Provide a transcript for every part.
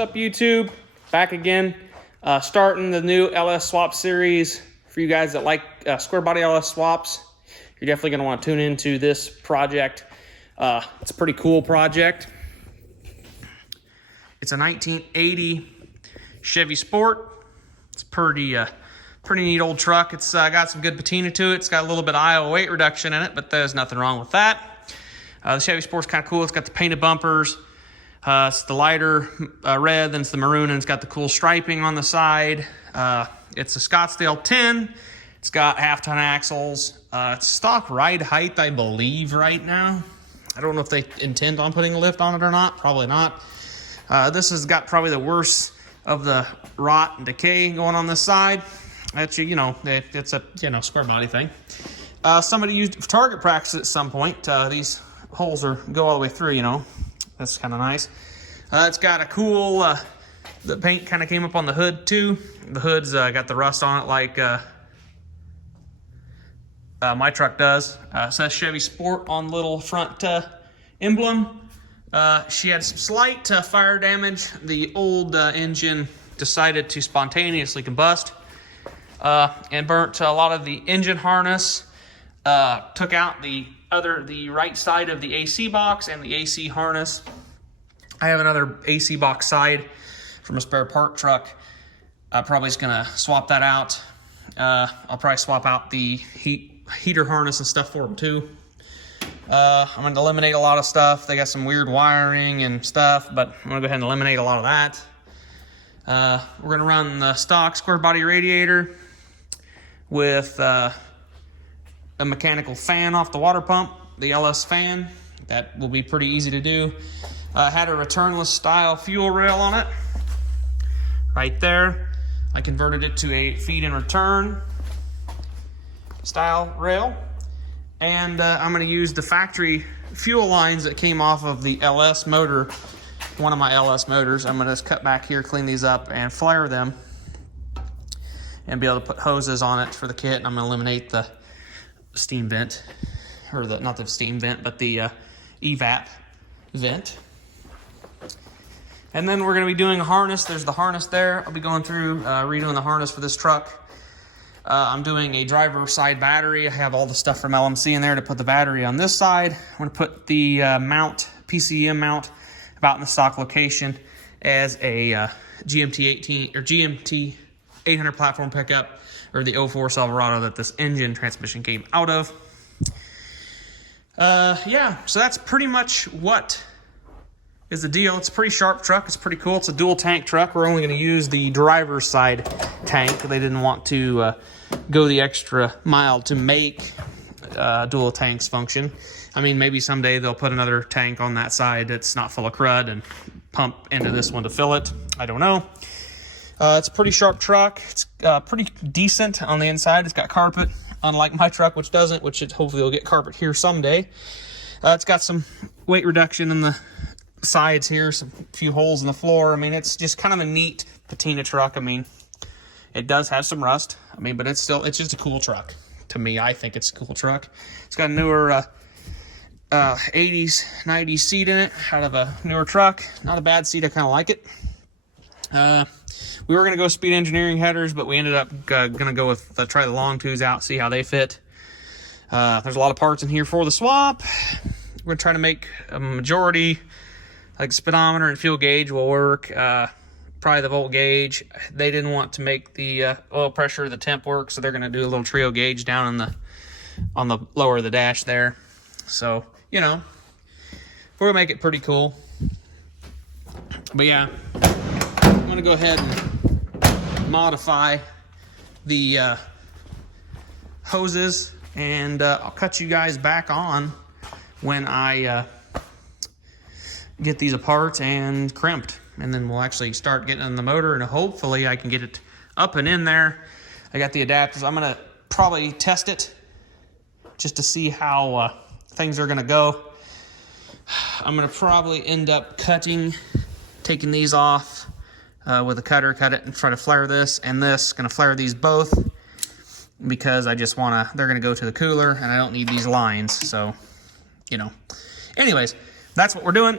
up, YouTube? Back again, starting the new LS swap series for you guys that like Squarebody LS swaps. You're definitely going to want to tune into this project. It's a pretty cool project. It's a 1980 Chevy Sport. It's pretty neat old truck. It's got some good patina to it. It's got a little bit of Iowa weight reduction in it, but there's nothing wrong with that. The Chevy Sport's kind of cool. It's got the painted bumpers. It's the lighter red, then it's the maroon, and it's got the cool striping on the side. It's a Scottsdale 10. It's got half-ton axles. It's stock ride height, I believe, right now. I don't know if they intend on putting a lift on it or not. Probably not. This has got probably the worst of the rot and decay going on this side. Actually, it's a square body thing. Somebody used it for target practice at some point. These holes go all the way through. That's kind of nice. It's got a cool, the paint kind of came up on the hood too. The hood's got the rust on it like my truck does. It says Chevy Sport on the little front emblem. She had some slight fire damage. The old engine decided to spontaneously combust and burnt a lot of the engine harness. Took out the right side of the AC box and the AC harness. I have another AC box side from a spare part truck. I'm probably just gonna swap that out. I'll probably swap out the heater harness and stuff for them too. I'm gonna eliminate a lot of stuff. They got some weird wiring and stuff, but I'm gonna go ahead and eliminate a lot of that. We're gonna run the stock square body radiator with a mechanical fan off the water pump, the LS fan. That will be pretty easy to do. Had a returnless style fuel rail on it. Right there. I converted it to a feed and return style rail. And I'm going to use the factory fuel lines that came off of the LS motor, one of my LS motors. I'm going to just cut back here, clean these up, and flare them. And be able to put hoses on it for the kit. And I'm going to eliminate the steam vent, or not the steam vent, but the evap vent. And then we're going to be doing a harness. There's the harness there. I'll be going through redoing the harness for this truck. I'm doing a driver side battery. I have all the stuff from LMC in there to put the battery on this side. I'm going to put the PCM mount about in the stock location as a GMT 18 or GMT 800 platform pickup, or the 04 Silverado that this engine transmission came out of. Yeah, so that's pretty much what is the deal. It's a pretty sharp truck. It's pretty cool. It's a dual tank truck. We're only going to use the driver's side tank. They didn't want to go the extra mile to make dual tanks function. I mean, maybe someday they'll put another tank on that side that's not full of crud and pump into this one to fill it. I don't know. It's a pretty sharp truck. It's pretty decent on the inside. It's got carpet, unlike my truck, which doesn't, which hopefully will get carpet here someday. It's got some weight reduction in the sides here, some few holes in the floor. I mean, it's just kind of a neat patina truck. I mean, it does have some rust. I mean, but it's just a cool truck. To me, I think it's a cool truck. It's got a newer 80s, 90s seat in it, out of a newer truck. Not a bad seat. I kind of like it. We were going to go speed engineering headers, but we ended up going to go with try the long twos out, see how they fit. There's a lot of parts in here for the swap. We're going to try to make a majority, like speedometer and fuel gauge will work. Probably the volt gauge. They didn't want to make the oil pressure, the temp work, so they're going to do a little trio gauge down on the lower of the dash there. So, we're going to make it pretty cool. But yeah, I'm going to go ahead and modify the hoses, and I'll cut you guys back on when I get these apart and crimped, and then we'll actually start getting on the motor, and hopefully I can get it up and in there. I got the adapters. I'm going to probably test it just to see how things are going to go. I'm going to probably end up taking these off with a cutter, cut it and try to flare this and this. Going to flare these both because I just want to, they're going to go to the cooler and I don't need these lines. So, anyways, that's what we're doing.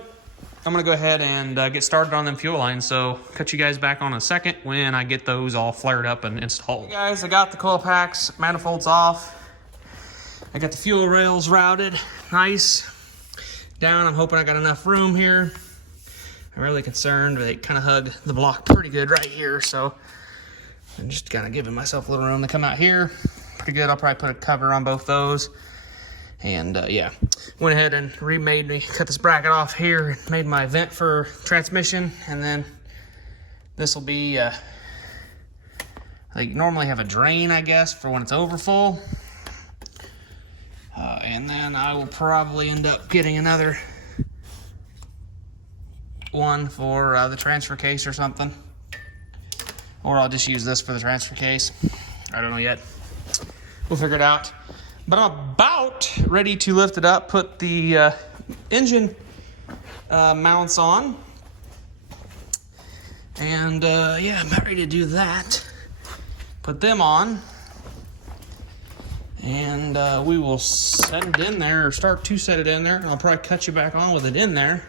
I'm gonna go ahead and get started on them fuel lines. So catch you guys back on in a second when I get those all flared up and installed. Hey guys, I got the coil packs, manifolds off. I got the fuel rails routed, nice. Down, I'm hoping I got enough room here. I'm really concerned, they kind of hug the block pretty good right here, so I'm just kind of giving myself a little room to come out here. Pretty good, I'll probably put a cover on both those. And yeah, went ahead and cut this bracket off here, made my vent for transmission, and then this will be, they normally have a drain, I guess, for when it's over full. And then I will probably end up getting another one for the transfer case or something. Or I'll just use this for the transfer case. I don't know yet. We'll figure it out. But I'm about ready to lift it up, put the engine mounts on. And yeah, I'm about ready to do that. Put them on. And we will set it in there, or start to set it in there. And I'll probably cut you back on with it in there.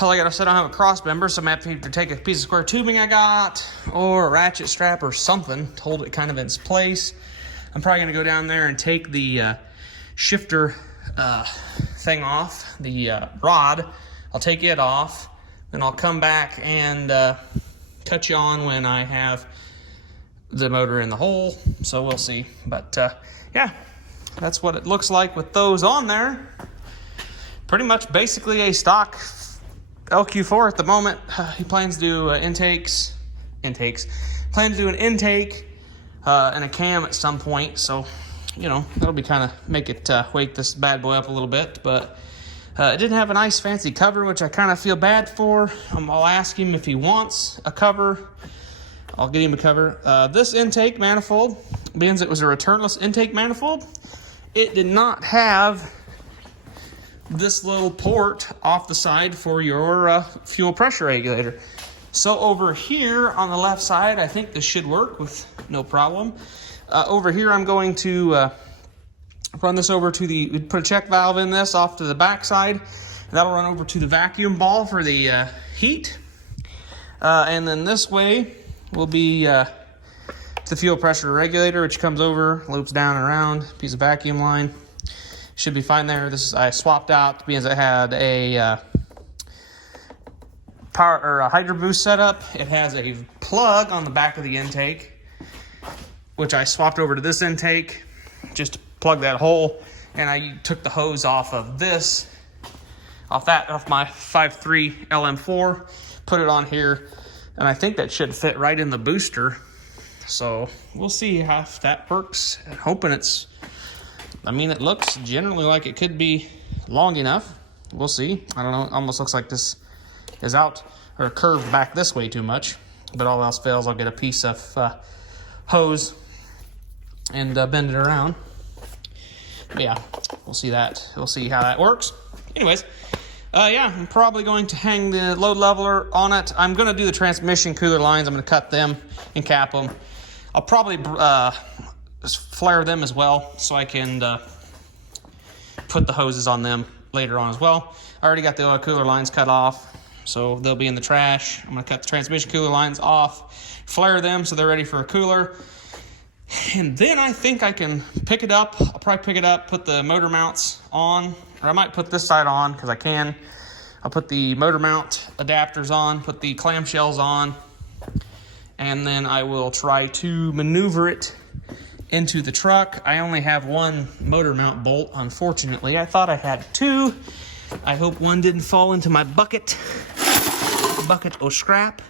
Like I said, I don't have a cross member, so I'm going to have to take a piece of square tubing I got, or a ratchet strap or something to hold it kind of in its place. I'm probably going to go down there and take the shifter thing off, the rod. I'll take it off, then I'll come back and cut you on when I have the motor in the hole, so we'll see. But yeah, that's what it looks like with those on there. Pretty much basically a stock LQ4 at the moment. He plans to do intakes. Plans to do an intake and a cam at some point, so you know, that'll be kind of make it wake this bad boy up a little bit. But it didn't have a nice fancy cover, which I kind of feel bad for. I'll ask him if he wants a cover. I'll get him a cover. This intake manifold, being it was a returnless intake manifold, it did not have this little port off the side for your fuel pressure regulator. So over here on the left side, I think this should work with no problem. Over here, I'm going to run this over to put a check valve in this off to the back side. That'll run over to the vacuum ball for the heat. And then this way will be the fuel pressure regulator, which comes over, loops down and around, piece of vacuum line. Should be fine there. I swapped out because I had a power or a Hydro Boost setup. It has a plug on the back of the intake, which I swapped over to this intake just to plug that hole. And I took the hose off of this, off my 5.3 LM4, put it on here, and I think that should fit right in the booster. So we'll see how that works. I'm hoping it looks generally like it could be long enough. We'll see. I don't know. It almost looks like this is out or curved back this way too much. But all else fails, I'll get a piece of hose and bend it around. But yeah, we'll see that. We'll see how that works. Anyways, yeah, I'm probably going to hang the load leveler on it. I'm going to do the transmission cooler lines. I'm going to cut them and cap them. I'll probably flare them as well, so I can put the hoses on them later on as well. I already got the oil cooler lines cut off, so they'll be in the trash. I'm going to cut the transmission cooler lines off, flare them so they're ready for a cooler. And then I think I can pick it up. I'll probably pick it up, put the motor mounts on, or I might put this side on because I can. I'll put the motor mount adapters on, put the clamshells on, and then I will try to maneuver it into the truck. I only have one motor mount bolt, unfortunately. I thought I had two. I hope one didn't fall into my bucket of scrap.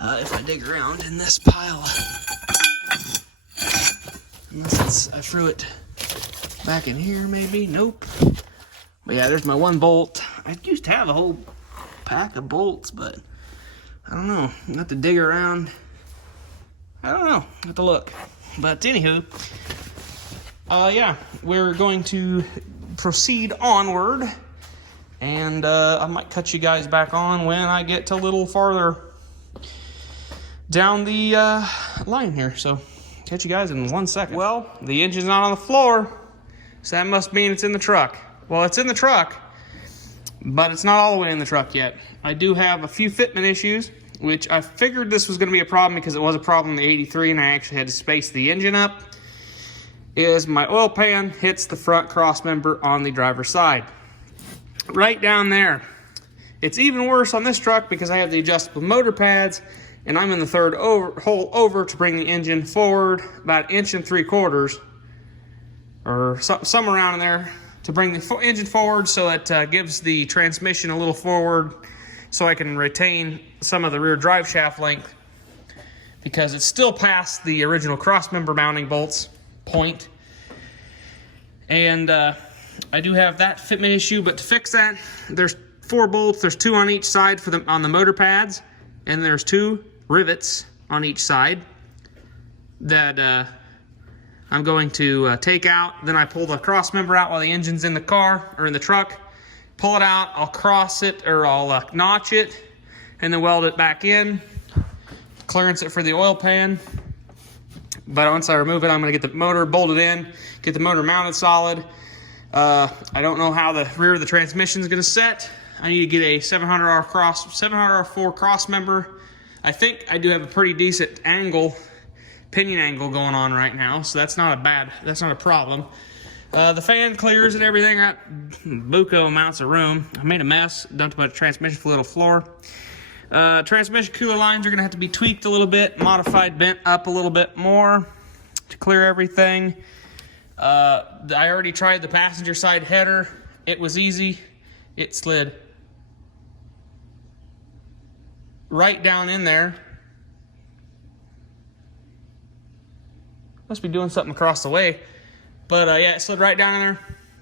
If I dig around in this pile. Unless I threw it back in here, maybe. Nope. But yeah, there's my one bolt. I used to have a whole pack of bolts, but I don't know. I have to dig around. I don't know. I have to look. But anywho, yeah, we're going to proceed onward. And I might cut you guys back on when I get a little farther down the line here. So catch you guys in 1 second. Well, the engine's not on the floor, so that must mean it's in the truck. Well, it's in the truck, but it's not all the way in the truck yet. I do have a few fitment issues, which I figured this was going to be a problem because it was a problem in the 83 and I actually had to space the engine up, is my oil pan hits the front cross member on the driver's side. Right down there. It's even worse on this truck because I have the adjustable motor pads and I'm in the third hole over to bring the engine forward about 1 3/4 or somewhere around in there to bring the engine forward so it gives the transmission a little forward so I can retain some of the rear drive shaft length because it's still past the original cross member mounting bolts point. And I do have that fitment issue, but to fix that, there's 4 bolts. There's 2 on each side on the motor pads, and there's 2 rivets on each side that I'm going to take out. Then I pull the cross member out while the engine's in the car or in the truck. Pull it out, I'll cross it or I'll notch it and then weld it back in. Clearance it for the oil pan. But once I remove it, I'm going to get the motor bolted in, get the motor mounted solid. I don't know how the rear of the transmission is going to set. I need to get a 700R4 cross member. I think I do have a pretty decent angle, pinion angle going on right now, so that's not a problem. The fan clears and everything. I got buco amounts of room. I made a mess, dumped a bunch of transmission fluid on the floor. Transmission cooler lines are going to have to be tweaked a little bit, modified, bent up a little bit more to clear everything. I already tried the passenger side header. It was easy. It slid right down in there. Must be doing something across the way. But yeah, it slid right down in there.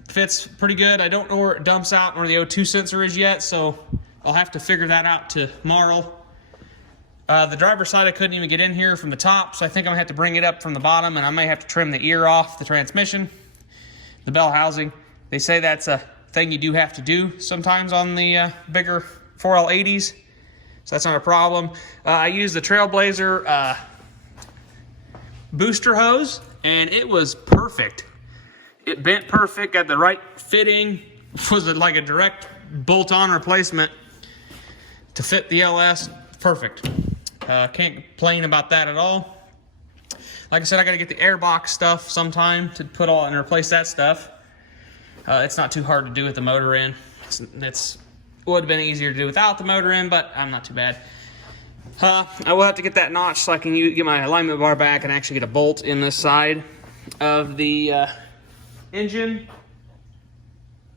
Fits pretty good. I don't know where it dumps out, where the O2 sensor is yet, so I'll have to figure that out tomorrow. The driver's side, I couldn't even get in here from the top, so I think I'm going to have to bring it up from the bottom, and I may have to trim the ear off the transmission, the bell housing. They say that's a thing you do have to do sometimes on the bigger 4L80s, so that's not a problem. I used the Trailblazer booster hose, and it was perfect. It bent perfect, got the right fitting, was like a direct bolt-on replacement to fit the LS. Perfect. Can't complain about that at all. Like I said, I got to get the airbox stuff sometime to put all and replace that stuff. It's not too hard to do with the motor in. It would have been easier to do without the motor in, but I'm not too bad. I will have to get that notch so I can get my alignment bar back and actually get a bolt in this side of the engine.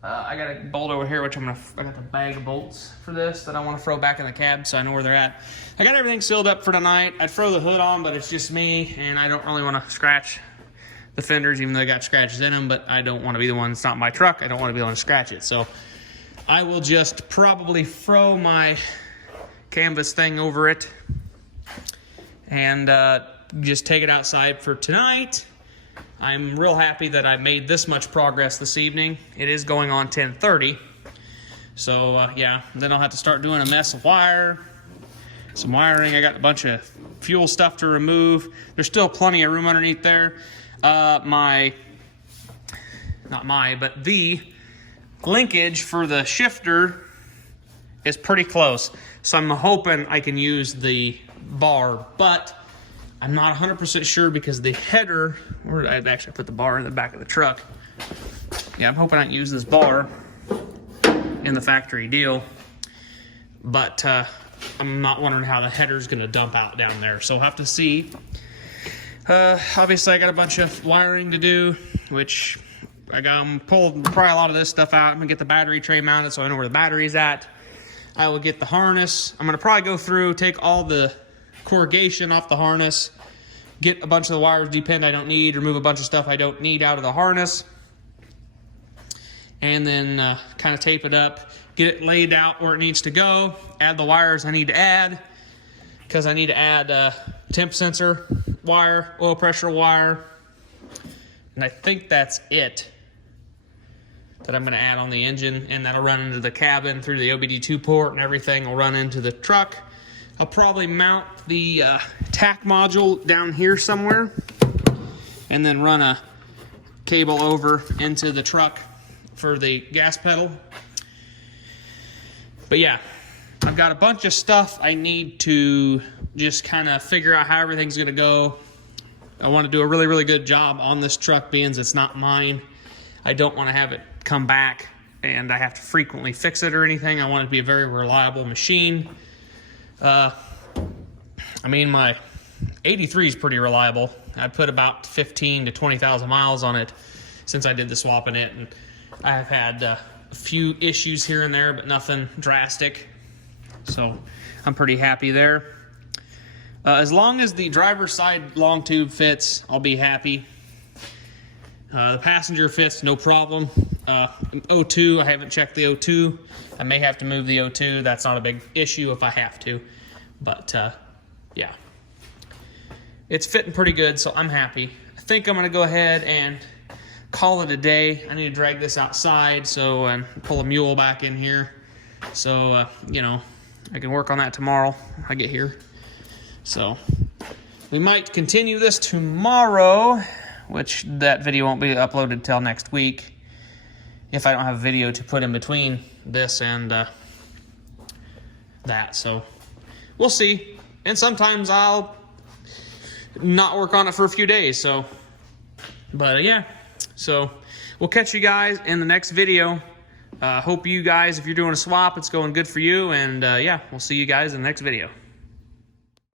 I got a bolt over here, which I got the bag of bolts for this that I want to throw back in the cab so I know where they're at. I got everything sealed up for tonight. I'd throw the hood on, but it's just me, and I don't really want to scratch the fenders, even though they got scratches in them, but I don't want to be the one. It's not my truck. I don't want to be the one to scratch it. So I will just probably throw my canvas thing over it and just take it outside for tonight. I'm real happy that I made this much progress this evening. It is going on 10:30. So yeah, then I'll have to start doing a mess of some wiring. I got a bunch of fuel stuff to remove. There's still plenty of room underneath there. The linkage for the shifter is pretty close. So I'm hoping I can use the bar, but I'm not 100% sure because the header, where did I actually put the bar in the back of the truck? Yeah, I'm hoping I can use this bar in the factory deal, but I'm not wondering how the header's going to dump out down there, so we'll have to see. Obviously, I got a bunch of wiring to do, which I'm pulling probably a lot of this stuff out. I'm going to get the battery tray mounted so I know where the battery's at. I will get the harness. I'm going to probably go through, take all the corrugation off the harness, get a bunch of the wires depend I don't need, remove a bunch of stuff I don't need out of the harness, and then kind of tape it up, get it laid out where it needs to go, add the wires I need to add, because I need to add temp sensor wire, oil pressure wire, and I think that's it that I'm going to add on the engine, and that'll run into the cabin through the OBD2 port, and everything will run into the truck. I'll probably mount the tack module down here somewhere and then run a cable over into the truck for the gas pedal. But yeah, I've got a bunch of stuff I need to just kind of figure out how everything's going to go. I want to do a really, really good job on this truck, being as it's not mine. I don't want to have it come back and I have to frequently fix it or anything. I want it to be a very reliable machine. I mean, my 83 is pretty reliable. I put about 15 to 20,000 miles on it since I did the swap in it, and I have had a few issues here and there, but nothing drastic. So I'm pretty happy there. As long as the driver's side long tube fits, I'll be happy. The passenger fits, no problem. O2, I haven't checked the O2. I may have to move the O2. That's not a big issue if I have to. But, yeah. It's fitting pretty good, so I'm happy. I think I'm going to go ahead and call it a day. I need to drag this outside and pull a mule back in here. So, you know, I can work on that tomorrow when I get here. So, we might continue this tomorrow, which that video won't be uploaded till next week if I don't have a video to put in between this and that. So, we'll see. And sometimes I'll not work on it for a few days. So, but yeah. So, we'll catch you guys in the next video. Hope you guys, if you're doing a swap, it's going good for you. And yeah, we'll see you guys in the next video.